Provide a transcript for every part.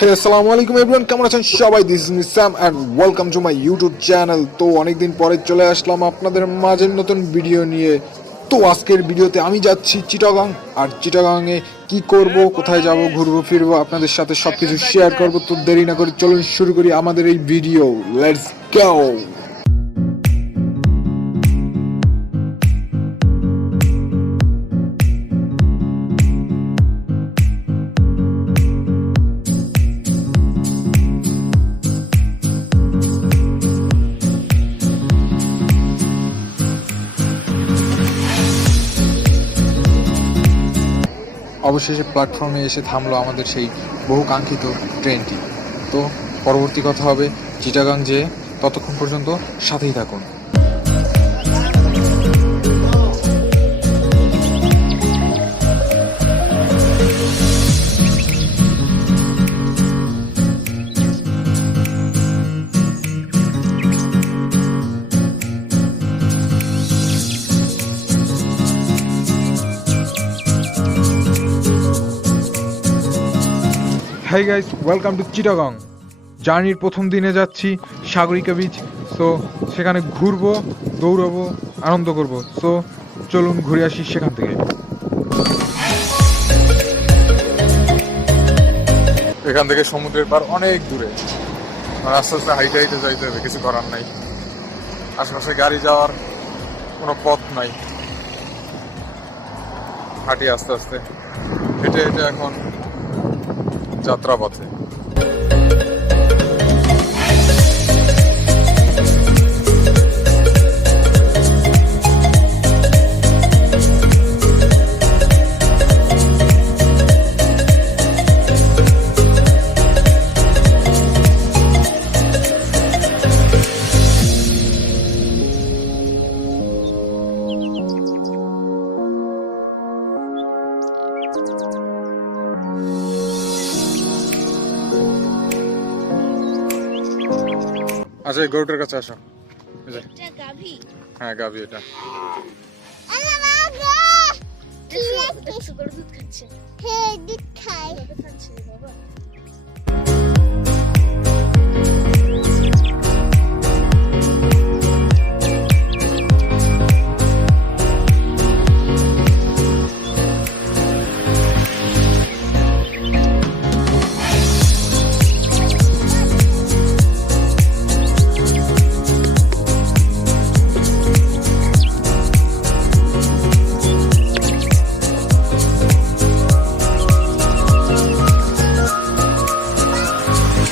Hey, আসসালামু আলাইকুম everyone, কেমন আছেন সবাই? This is miss Sam and welcome to my YouTube channel. তো অনেকদিন পরে চলে আসলাম আপনাদের মাঝে নতুন ভিডিও নিয়ে। তো আজকের ভিডিওতে আমি যাচ্ছি চিটাগাং। আর চিটাগাংয়ে কি করব, কোথায় যাব, ঘুরবো ফিরবো, আপনাদের সাথে সব কিছু শেয়ার করবো। তো দেরি না করে চলুন শুরু করি আমাদের এই ভিডিও। Let's go. অবশেষে প্ল্যাটফর্মে এসে থামলো আমাদের সেই বহু কাঙ্ক্ষিত ট্রেনটি। তো পরবর্তী কথা হবে চিটাগাং যেয়ে, ততক্ষণ পর্যন্ত সাথেই থাকুন। Hi guys, welcome to Chittagong. জার্নির প্রথম দিনে যাচ্ছি সাগরিকা বিচ। সো সেখানে ঘুরবো, দৌড়াবো, আনন্দ করব। সো চলুন ঘুরে আসি সেখান থেকে। এখান থেকে সমুদ্রের পার অনেক দূরে, আস্তে আস্তে হাইটে হাইটে যাইতে হবে, কিছু করার নাই। আশেপাশে গাড়ি যাওয়ার কোনো পথ নাই, হাঁটি আস্তে আস্তে, হেঁটে হেঁটে এখন যাত্রাপথে। আচ্ছা, এই গরুটার কাছে আসো। হ্যাঁ, গাভী এটা।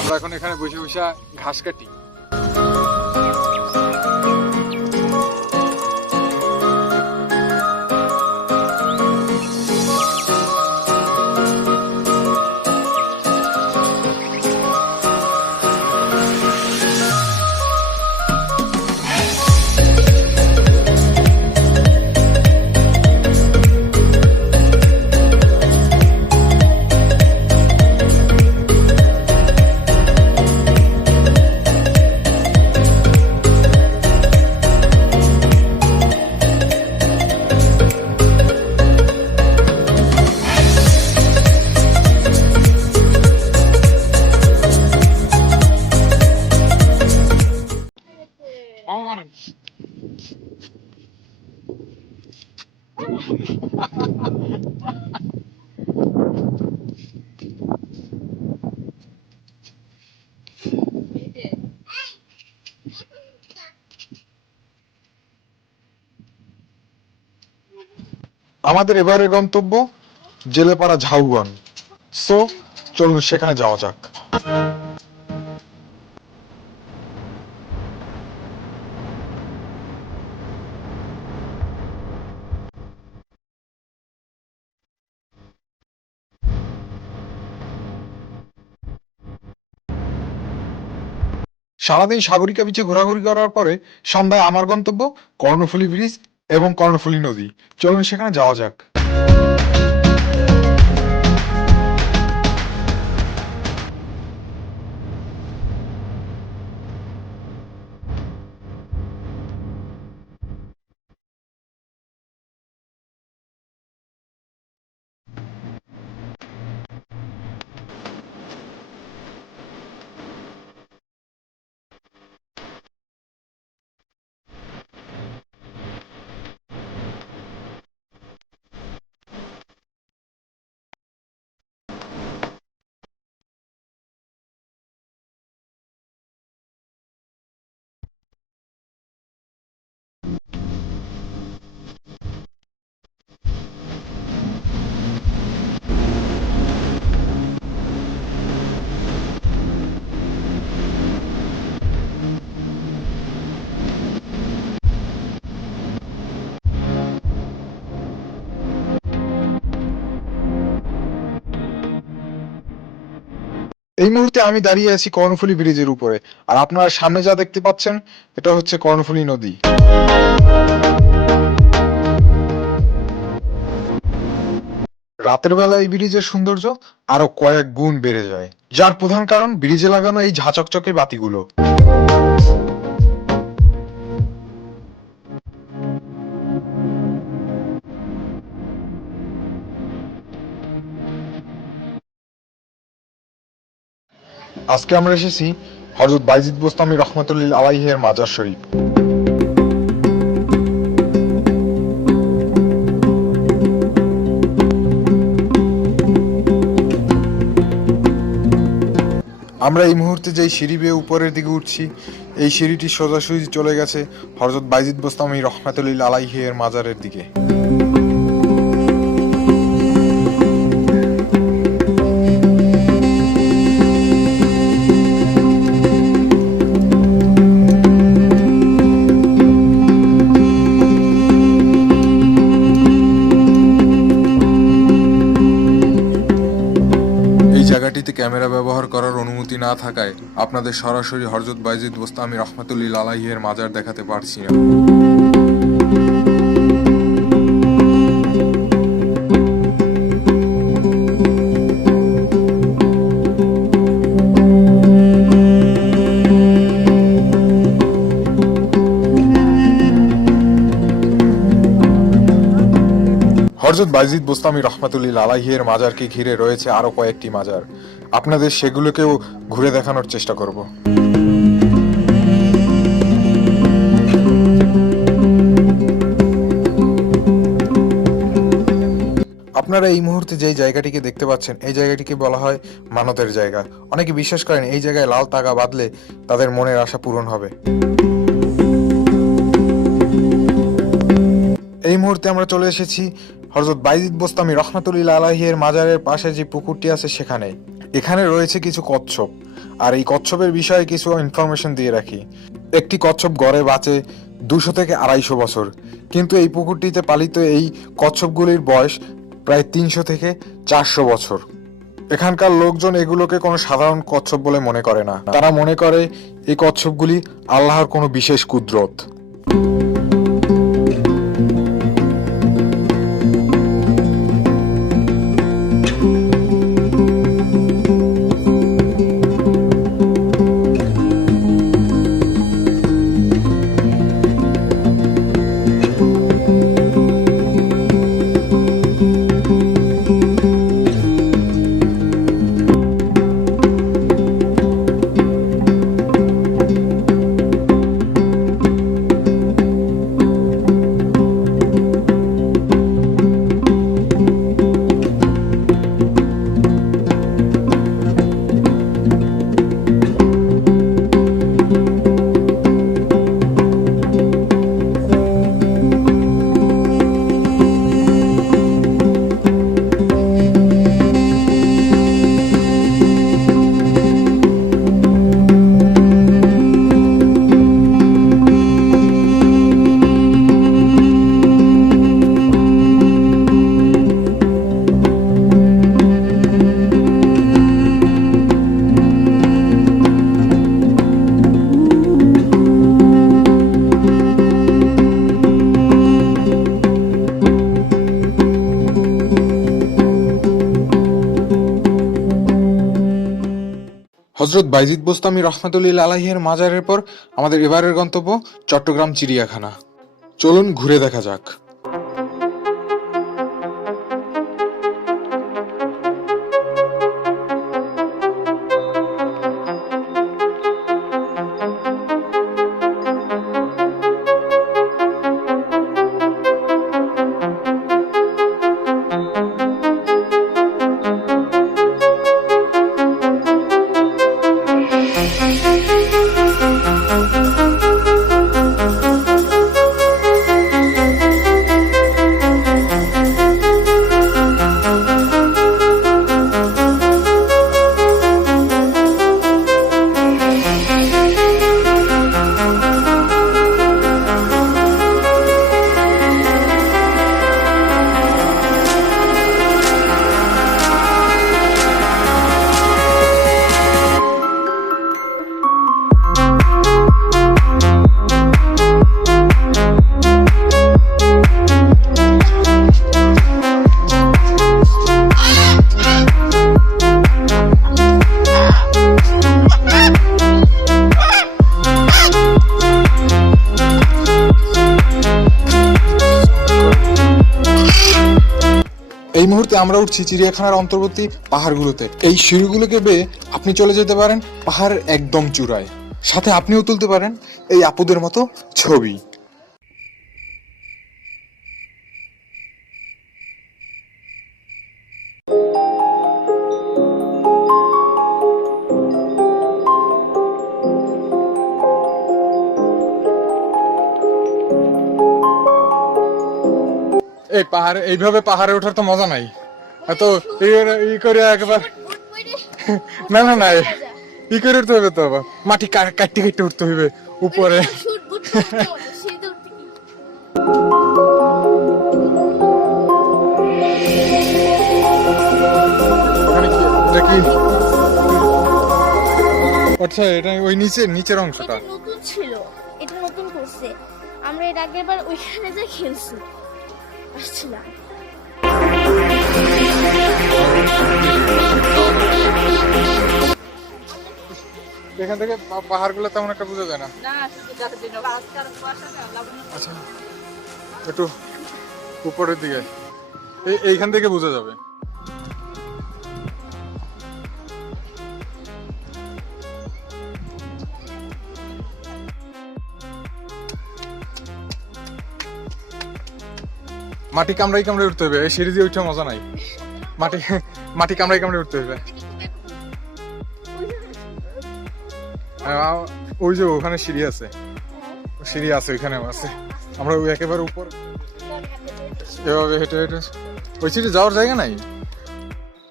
আমরা এখন এখানে বসে বসে ঘাস কাটি। আমাদের এবারের গন্তব্য জেলেপাড়া ঝাউবন। সো চলুন সেখানে যাওয়া যাক। সারাদিন সাগরিকা বিচে ঘোরাঘুরি করার পরে সন্ধ্যায় আমার গন্তব্য কর্ণফুলী ব্রিজ এবং কর্ণফুলী নদী। চলুন সেখানে যাওয়া যাক। এই মুহূর্তে আমি দাঁড়িয়ে আছি কর্ণফুলী ব্রিজের উপরে, আর আপনারা সামনে যা দেখতে পাচ্ছেন এটা হচ্ছে কর্ণফুলী নদী। রাতের বেলা এই ব্রিজের সৌন্দর্য আরো কয়েক গুণ বেড়ে যায়, যার প্রধান কারণ ব্রিজে লাগানো এই ঝাঁচকচকে বাতিগুলো। আজকে আমরা এসেছি হযরত বাইজিদ বোস্তামী রহমাতুল্লাহ আলাইহির মাজার শরীফ। আমরা এই মুহূর্তে যেই সিঁড়ি বেয়ে উপরের দিকে উঠছি, এই সিঁড়িটি সোজাসুজি চলে গেছে হযরত বাইজিদ বোস্তামী রহমাতুল্লাহ আলাইহির মাজারের দিকে। জায়গাটিতে ক্যামেরা ব্যবহার করার অনুমতি না থাকায় আপনাদের সরাসরি হযরত বাইজিদ বোস্তামী রহমাতুল্লাহ আলাইহির মাজার দেখাতে পারছি না। হযরত বাইজিদ বোস্তামী রহমাতুল্লাহ আলাইহির মাজারকে ঘিরে রয়েছে আরো কয়েকটি মাজার, আপনাদের সেগুলোকেও ঘুরে দেখানোর চেষ্টা করব। আপনারা এই মুহূর্তে যেই জায়গাটিকে দেখতে পাচ্ছেন, এই জায়গাটিকে বলা হয় মানতের জায়গা। অনেকে বিশ্বাস করেন এই জায়গায় লাল তাগা বাঁধলে তাদের মনের আশা পূরণ হবে। এই মুহূর্তে আমরা চলে এসেছি হযরত বাইজিদ বোস্তামী রহমাতুল্লাহ আলাইহির মাজারের পাশে যে পুকুরটি আছে সেখানে। এখানে রয়েছে কিছু কচ্ছপ, আর এই কচ্ছপের বিষয়ে কিছু ইনফরমেশন দিয়ে রাখি। একটি কচ্ছপ গড়ে বাঁচে 200 থেকে 250 বছর, কিন্তু এই পুকুরটিতে পালিত এই কচ্ছপগুলির বয়স প্রায় 300 থেকে 400 বছর। এখানকার লোকজন এগুলোকে কোনো সাধারণ কচ্ছপ বলে মনে করে না, তারা মনে করে এই কচ্ছপগুলি আল্লাহর কোনো বিশেষ কুদরত। হযরত বাইজিদ বোস্তামী রহমাতুল্লাহ আলাইহির মাজারের পর আমাদের এবারের গন্তব্য চট্টগ্রাম চিড়িয়াখানা। চলুন ঘুরে দেখা যাক। মুহূর্তে আমরা উঠছি চিড়িয়াখানার অন্তর্বর্তী পাহাড়গুলোতে। এই সিঁড়িগুলোকে বেয়ে আপনি চলে যেতে পারেন পাহাড়ের একদম চূড়ায়, সাথে আপনিও তুলতে পারেন এই আপুদের মতো ছবি। এই পাহাড়ে এইভাবে পাহাড়ে ওঠার তো মজা নাই, এত ই করে একবার না না না ই করে উঠতে হবে, তো মাটি কাটতে কাটতে উঠতে হবে উপরে। আচ্ছা এটা ওই নিচের অংশটা নতুন ছিল, এটা নতুন করছে। আমরা এর আগের বার ওইখানে যে খেলছি আসছিলাম। এখান থেকে পাহাড়গুলো তেমন একটা বোঝা যায় না। আচ্ছা একটু উপরের দিকে এইখান থেকে বোঝা যাবে। মাটি কামড়াই কামড়াই উঠতে হবে, এই সিঁড়ি দিয়ে উঠে মজা নাই। মাটি কামড়াই কামড়াই উঠতে হবে। ওই যে ওখানে সিঁড়ি আছে, ওইখানেও আছে। আমরা ওই একেবারে উপর এভাবে হেঁটে হেঁটে ওই সিঁড়ি যাওয়ার জায়গা নাই।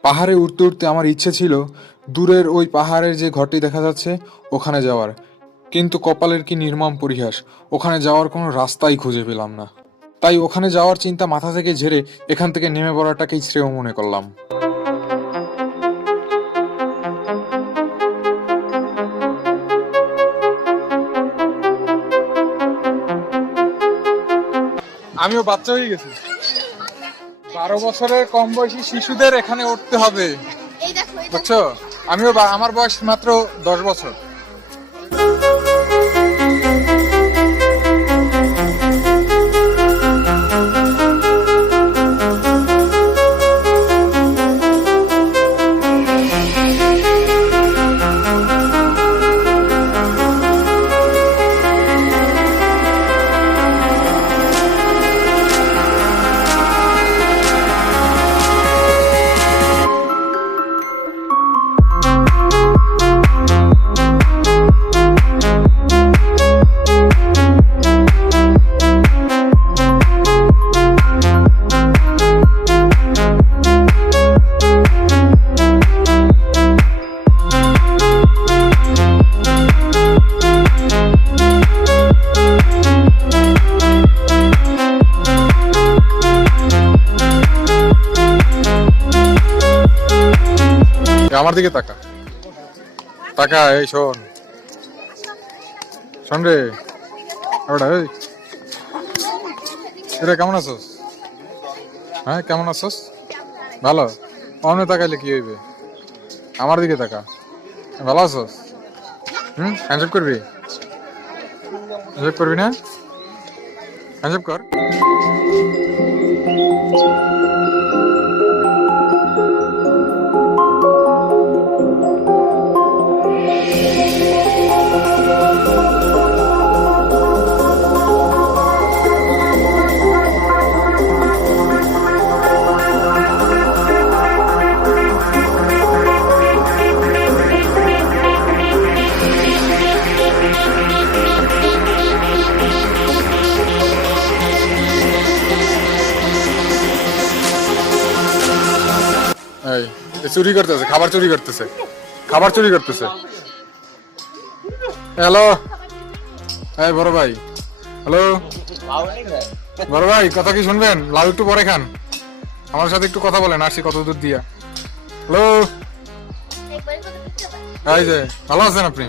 পাহাড়ে উঠতে উঠতে আমার ইচ্ছে ছিল দূরের ওই পাহাড়ের যে ঘরটি দেখা যাচ্ছে ওখানে যাওয়ার, কিন্তু কপালের কি নির্মম পরিহাস, ওখানে যাওয়ার কোনো রাস্তাই খুঁজে পেলাম না। তাই ওখানে যাওয়ার চিন্তা মাথা থেকে ঝেড়ে এখান থেকে নেমে পড়াটাকেই শ্রেয় মনে করলাম। আমিও বাচ্চা হয়ে গেছি, 12 বছরের কম বয়সী শিশুদের এখানে উঠতে হবে, বুঝছো? আমিও আমার বয়স মাত্র 10 বছর। আমার দিকে তাকা তাকা, এই শোন শোন রে, রে কেমন আছোস? হ্যাঁ কেমন আছোস? ভালো? অন্য তাকাইলে কি হইবে? আমার দিকে তাকা, ভালো আছোস? হ্যান্ডশেক করবি? হ্যান্ডশেক করবি না? হ্যান্ডশেক কর। চুরি করতেছে, খাবার চুরি করতেছে, খাবার চুরি করতেছে। হ্যালো হ্যাঁ বড় ভাই, হ্যালো বড় ভাই, কথা কি শুনবেন? লাউ একটু পরে খান, আমার সাথে একটু কথা বলেন, আসছি কত দূর দিয়া। হ্যালো এই যে, ভালো আছেন আপনি?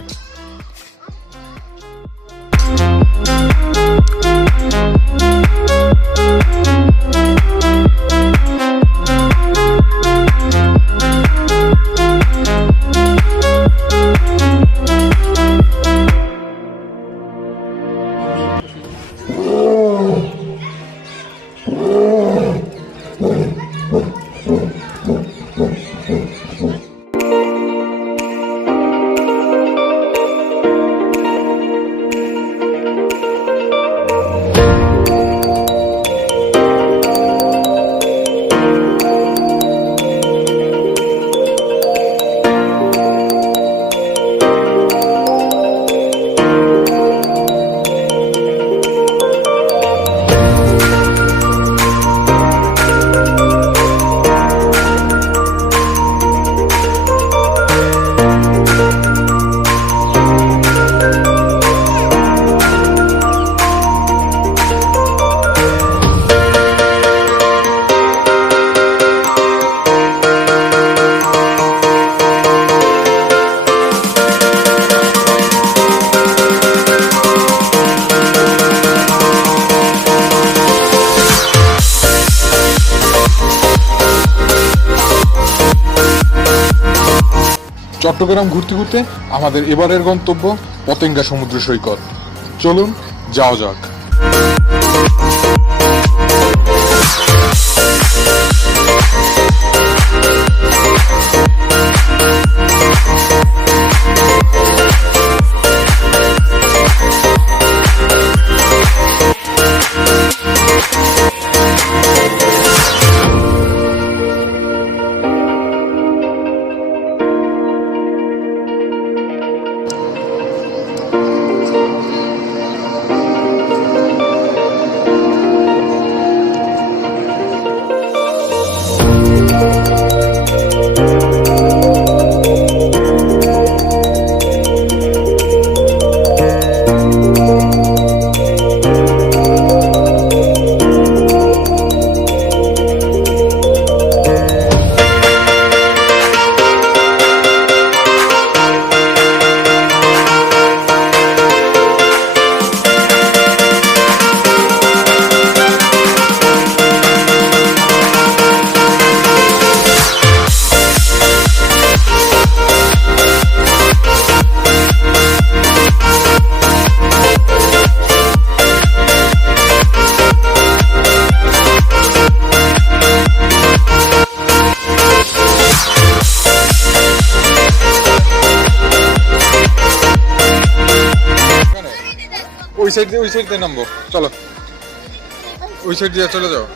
চট্টগ্রাম ঘুরতে ঘুরতে আমাদের এবারের গন্তব্য পতেঙ্গা সমুদ্র সৈকত। চলুন যাওয়া যাক। ওই সাইড দিয়ে নামবো, চলো ওই সাইড দিয়ে চলে যাও।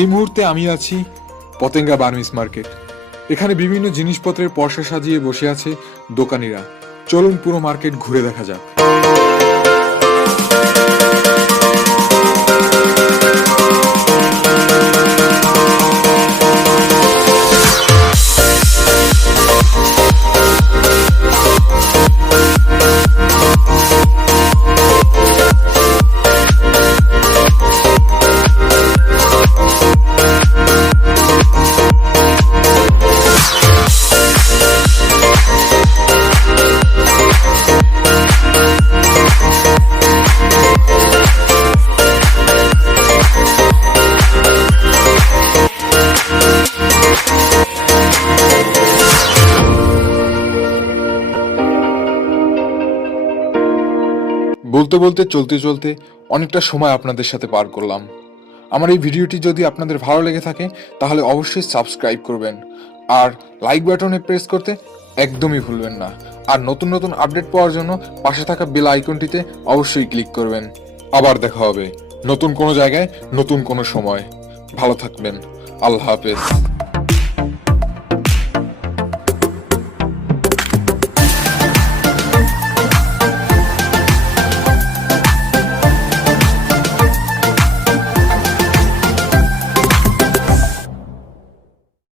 এই মুহূর্তে আমি আছি পতেঙ্গা বার্মিস মার্কেট। এখানে বিভিন্ন জিনিসপত্রের পসরা সাজিয়ে বসে আছে দোকানিরা। চলুন পুরো মার্কেট ঘুরে দেখা যাক। বলতে বলতে চলতে চলতে অনেকটা সময় আপনাদের সাথে পার করলাম। আমার এই ভিডিওটি যদি আপনাদের ভালো লেগে থাকে তাহলে অবশ্যই সাবস্ক্রাইব করবেন আর লাইক বাটনে প্রেস করতে একদমই ভুলবেন না। আর নতুন নতুন আপডেট পাওয়ার জন্য পাশে থাকা বেল আইকনটিতে অবশ্যই ক্লিক করবেন। আবার দেখা হবে নতুন কোনো জায়গায় নতুন কোনো সময়। ভালো থাকবেন। আল্লাহ হাফেজ।